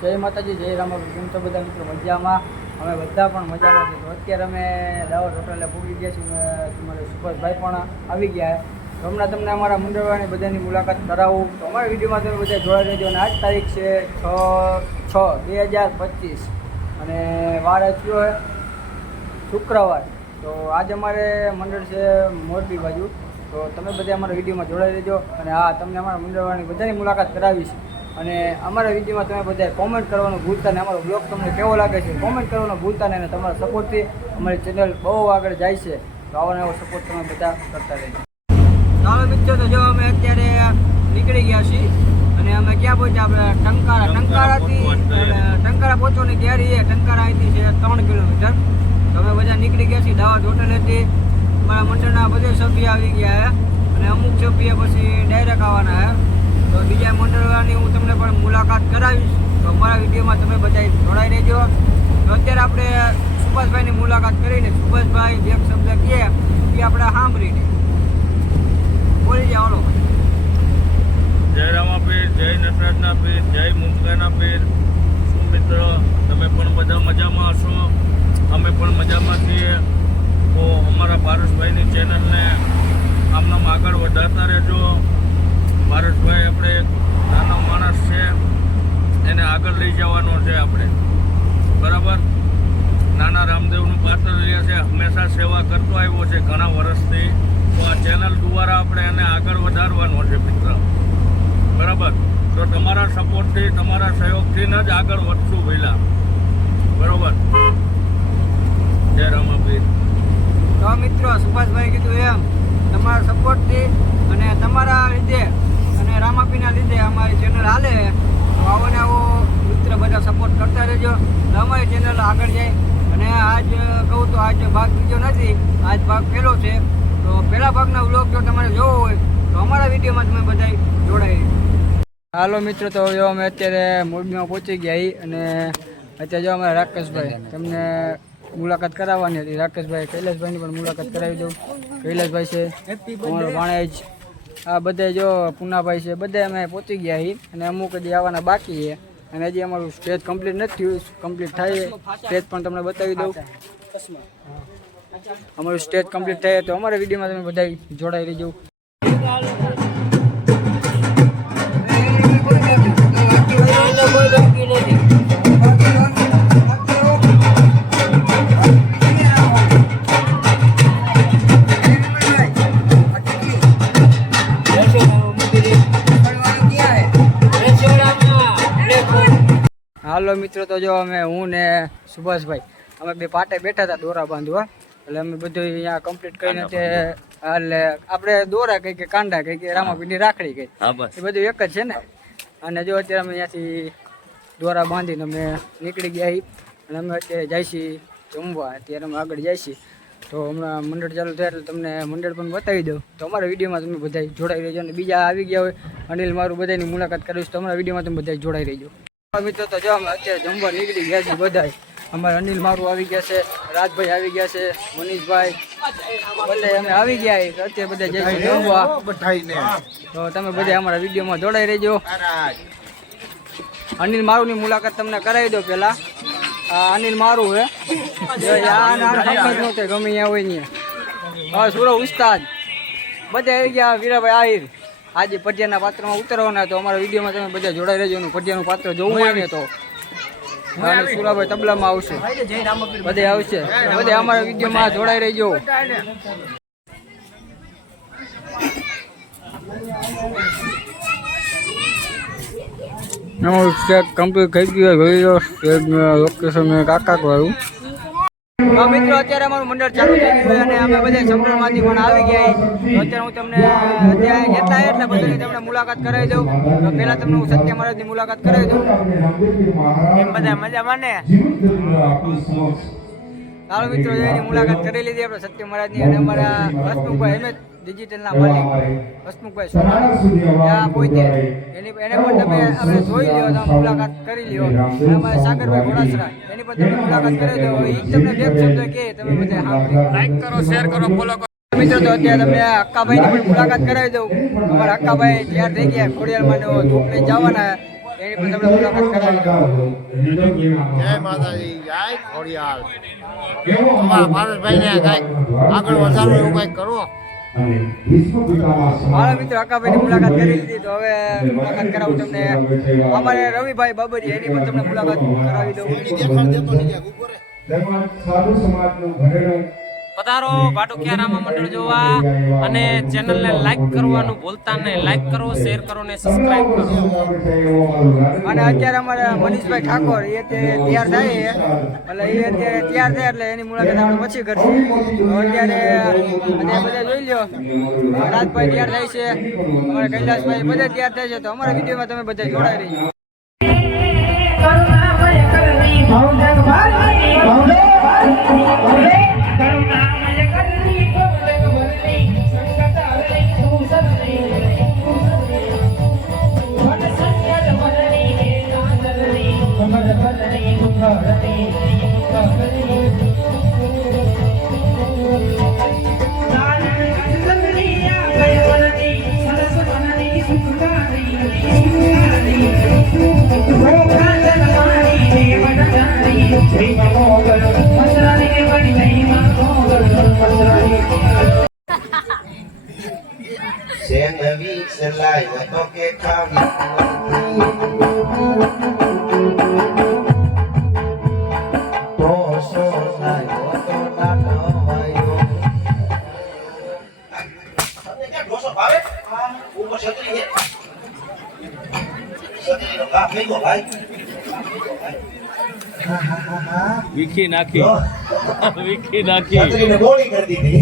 જય માતાજી, જય રામાપીર કેમ છો બધા મિત્રો? મજામાં? અમે બધા પણ મજામાં છીએ. તો અત્યારે અમે દાવત હોટલે પૂરી ગયા છીએ. તમારે સુભાષભાઈ પણ આવી ગયા તો હમણાં તમને અમારા મંડળવાની બધાની મુલાકાત કરાવું. તો અમારા વિડીયોમાં તમે બધા જોડાઈ રહેજો. અને આજ તારીખ છે છ છ, બે હજાર પચીસ. અને વાર થયો શુક્રવાર. તો આજે અમારે મંડળ છે મોરબી બાજુ. તો તમે બધા અમારા વિડીયોમાં જોડાઈ રહેજો. અને હા, તમને અમારા મંડળવાની બધાની મુલાકાત કરાવીશ. અને અમારા વિડીયોમાં તમે બધા કોમેન્ટ કરવાનું ભૂલતા નહીં. અમારો બ્લોગ તમને કેવો લાગે છે કોમેન્ટ કરવાનું ભૂલતા નહીં અને તમારા સપોર્ટથી અમારી ચેનલ બહુ આગળ જાય છે. તો આવો એવો સપોર્ટ તમે બધા કરતા રહેજો ચાલો મિત્રો તો જો અમે અત્યારે નીકળી ગયા છીએ અને અમે ક્યાં પહોંચ્યા? આપણે ટંકારા ટંકારાથી અને ટંકારા પહોંચવાની તૈયારી છે. ટંકારા અહીંથી છે ત્રણ કિલોમીટર. તો અમે બધા નીકળી ગયા છીએ દાવત હોટેલેથી અમારા મંડળના બધા સભ્ય આવી ગયા છે. અને અમુક સભ્ય પછી ડાયરેક્ટ આવવાના છે. તો બીજા મંડળની હું તમને પણ મુલાકાત કરાવીશ. તો અમારા વિડીયોમાં તમે બધા જોડાઈ રહેજો. તો અત્યારે આપણે સુભાષભાઈની મુલાકાત કરીને સુભાષભાઈ જે શબ્દ કહે, એ આપણે સાંભળીને બોલી જવાનો જય રામા પીર જય નટરાજના પીર, જય મુમકાના પીર. શું તમે પણ બધા મજામાં હશો? અમે પણ મજામાં છીએ. તો અમારા પારસભાઈની ચેનલને આમનામ આગળ વધારતા રહેજો. પારસભાઈ આપણે નાનો માણસ છે, એને આગળ લઈ જવાનો છે આપણે. બરાબર? નાના રામદેવનું પાત્ર રહ્યા છે, હંમેશા સેવા કરતો આવ્યો છે ઘણા વર્ષથી. તો આ ચેનલ દ્વારા આપણે એને આગળ વધારવાનો છે મિત્ર. બરાબર? તો તમારા સપોર્ટથી, તમારા સહયોગથી જ આગળ વધશું પહેલાં બરાબર? જય રામાભાઈ તો મિત્રો સુભાષભાઈ કીધું એમ, તમારા સપોર્ટથી અને તમારા લીધે અને રામાપીના લીધે અમારી ચેનલ હાલે તો આવો ને આવો મિત્ર બધા સપોર્ટ કરતા રહેજો તો અમારી ચેનલ આગળ જાય અને આજ કહું તો આજ ભાગ બીજો નથી આજ ભાગ પહેલો છે તો પહેલા ભાગના વ્લોગ જો તમારે જોવો હોય તો અમારા વિડીયોમાં તમે બધા જોડાઈ હાલો મિત્રો તો જો અમે અત્યારે મોરબીમાં પહોંચી ગયા અને અત્યારે જો અમારા રાકેશભાઈ તમને મુલાકાત કરાવવાની હતી. રાકેશભાઈ કૈલાસભાઈની પણ મુલાકાત કરાવી દઉં. કૈલાસભાઈ છે અમારો ભાણેજ. આ બધા જો પૂનાભાઈ છે બધા અમે પહોંચી ગયા ઈ અને અમુક હજી આવવાના બાકી છે. અને હજી અમારું સ્ટેજ કમ્પ્લીટ નથી થયું કમ્પ્લીટ થાય સ્ટેજ પણ તમને બતાવી દઉં. અમારું સ્ટેજ કમ્પ્લીટ થાય તો અમારા વિડીયોમાં તમે બધા જોડાઈ રહેજો. મિત્રો તો જો અમે હું ને સુભાષભાઈ અમે બે પાટે બેઠા હતા દોરા બાંધવા. એટલે અમે બધું અહીંયા કમ્પ્લીટ કરીને તે એટલે આપણે દોરા કઈ કે કાંડા કઈ કે રામાપીની રાખડી કઈ. એ બધું એક જ છે ને? અને જો અત્યારે અમે અહીંયાથી દોરા બાંધીને અમે નીકળી ગયા અને અમે અત્યારે જાય છીએ જમવા. અત્યારે અમે આગળ છીએ. તો હમણાં મંડળ ચાલુ થાય એટલે તમને મંડળ પણ બતાવી દઉં. તો અમારા વિડીયોમાં તમે બધા જોડાઈ રહેજો. અને બીજા આવી ગયા હોય અનિલ મારું બધાની મુલાકાત કરીશ તો અમારા વિડીયોમાં તમે બધા જોડાઈ રહેજો. મિત્રો તો જો અમે અત્યારે જમવા નીકળી ગયા છે બધાય. અમારે અનિલ મારું આવી ગયા છે રાજભાઈ આવી ગયા છે મનીષભાઈ. બધા અમે આવી ગયા અત્યારે બધા જઈશું જમવા તો તમે બધા અમારા વિડીયોમાં જોડાઈ રહેજો. અનિલ મારુની મુલાકાત તમને કરાવી દો પેલા આ અનિલ મારું હે. ગમે ત્યાં હોય ને સુરો ઉસ્તાદ. બધા આવી ગયા વીરાભાઈ આહિર. આજે પટિયાના પાત્રમાં ઉતરવાના તો અમારા વિડીયોમાં તમે બધા જોડાઈ રહેજો એનું પટિયાનું પાત્ર જોવું હોય ને તો અને સુરાભાઈ તબલામાં આવશે. બધે આવશે. બધે અમારા વિડીયોમાં જોડાઈ રહેજો. સ્ટેજ કમ્પ્લીટ થઈ ગયું લોકેશન કાકા વાળું. તો મિત્રો અત્યારે અમારું મંડળ ચાલુ થઈ ગયું છે અને અમે બધા સમરણમાંથી પણ આવી ગયા તો અત્યારે હું તમને અત્યારે જેટલા એટલે બધાની તમને મુલાકાત કરાવી દઉં. તો પહેલાં તમને હું સત્ય મહારાજની મુલાકાત કરાવી દઉં. એમ બધા મજામાં ને? ચાલો મિત્રો એની મુલાકાત કરી લીધી આપણે સત્ય મહારાજની અને અમારા હસમુખભાઈ એમ ડિજિટલના માલિક. હસમુખભાઈ ત્યાં પહોંચે એની એને પણ તમે આપણે જોઈ લ્યો તમે મુલાકાત કરી લ્યો. અને અમારા સાગરભાઈ ઘોડાસરા એની પણ તમે મુલાકાત કરી દો એ તમને બે શબ્દ કે તમે બધા લાઈક કરો શેર કરો ફોલો કરો. મિત્રો તો અત્યારે તમે અક્કાભાઈની પણ મુલાકાત કરાવી દઉં. અમારા અક્કાભાઈ તૈયાર થઈ ગયા ખોડિયારમાં ધૂપ લઈ જવાના. પણ તમને મુલાકાત દઉં જય માતાજી. જય અમારા કાંઈક આગળ વધારો એવું કાંઈક કરો? મારા મિત્ર અકાભાઈની મુલાકાત કરી લીધી તો હવે મુલાકાત કરાવું તમને. અમારે રવિભાઈ બાબરી એની પણ તમને મુલાકાત કરાવી દઉં. સાધુ સમાજનું ઘરેણું પધારો ભાટુકિયા રામા મંડળ જોવા અને ચેનલને લાઈક કરવાનું ભૂલતા નહીં. લાઈક કરો શેર કરો ને સબસ્ક્રાઇબ કરો. અને અત્યારે અમારે મનીષભાઈ ઠાકોર એ તે તૈયાર થાય એટલે એ અત્યારે તૈયાર થાય એટલે એની મુલાકાત આપણે પછી કરશું. અત્યારે અત્યારે બધા જોઈ લ્યો રાજભાઈ તૈયાર થાય છે અમારે કૈલાસભાઈ બધા તૈયાર થાય છે. તો અમારા વિડીયોમાં તમે બધા જોડાઈ રહીજો. છત્રીનો કાપ લઈ ગયો ભાઈ વીખી નાખી. વિખી નાખી. કરી દીધી.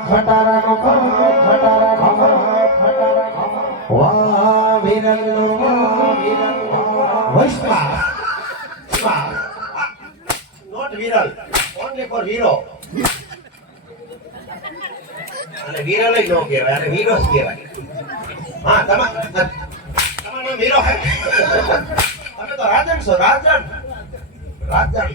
ખા ખટારાનો કા ખટારાનો કા વાહ વિરલનો વાહ વિરલનો Vaishnav not Viral only for hero અને વિરલ જ નો કહેવાય, અને વીરો જ કહેવાય. હા, તમા તમારું હીરો તમે તો રાજન છો, રાજન. રાજન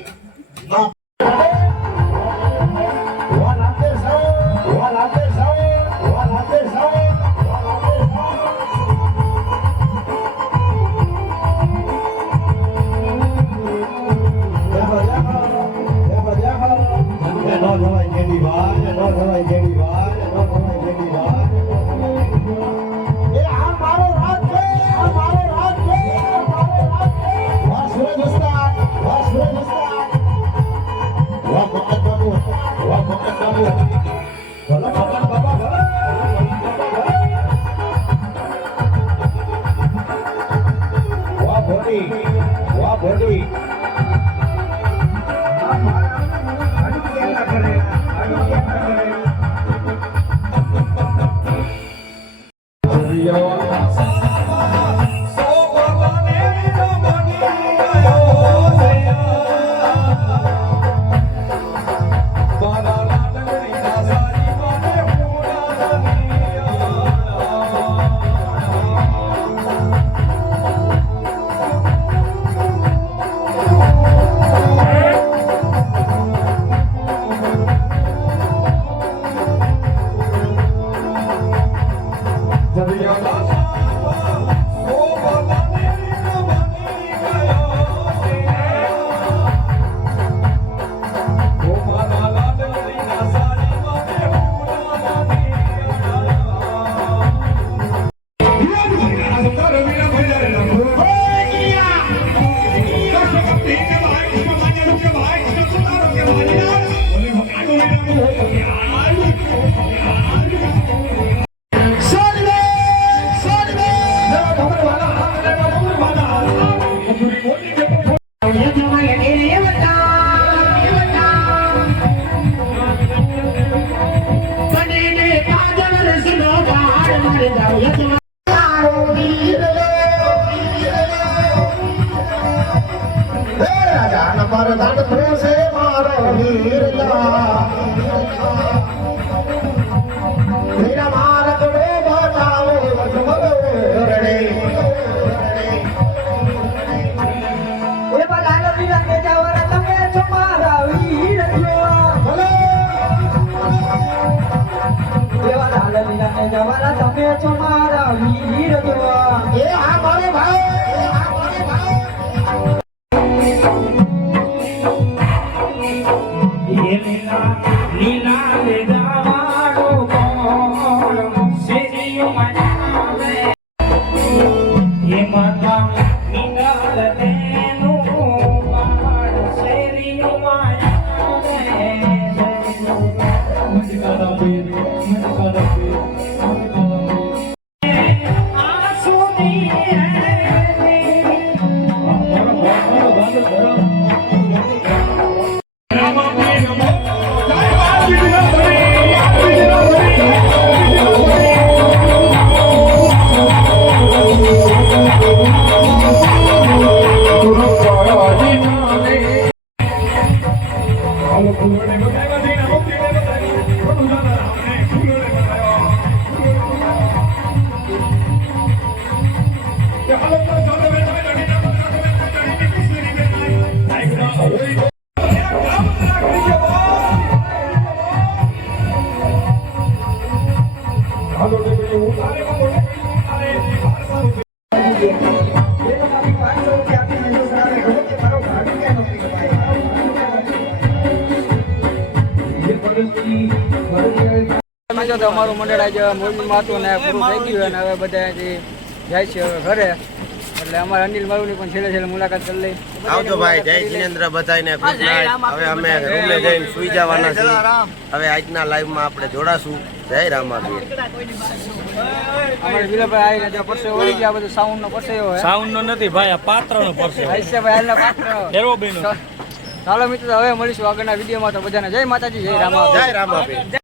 તો અમારું મંડળ આજે મોરબીમાં હતું ને પૂરું થઈ ગયું અને હવે બધા જાય છે હવે ઘરે. એટલે અમારે અનિલ મારુની પણ છેલ્લે છેલ્લે મુલાકાત કરી લઈ આવજો ભાઈ જય જિનેન્દ્ર બધાને ગુડ નાઇટ. હવે અમે રૂમે જઈને સુઈ જવાના છીએ. હવે આજના લાઈવમાં આપણે જોડાશું. જય રામાબીર અમારે વિલાભાઈ આવીને ત્યાં પરસેવો વળી ગયા. બધું સાઉન્ડનો પરસેવો હે સાઉન્ડ નો નથી ભાઈ આ પાત્ર નો પડશે આઈસે ભાઈ હાલના પાત્ર. એરોબીનો ચાલો મિત્રો હવે મળીશું આગળના વિડીયોમાં. તો બધાને જય માતાજી જય રામા જય રામાબીર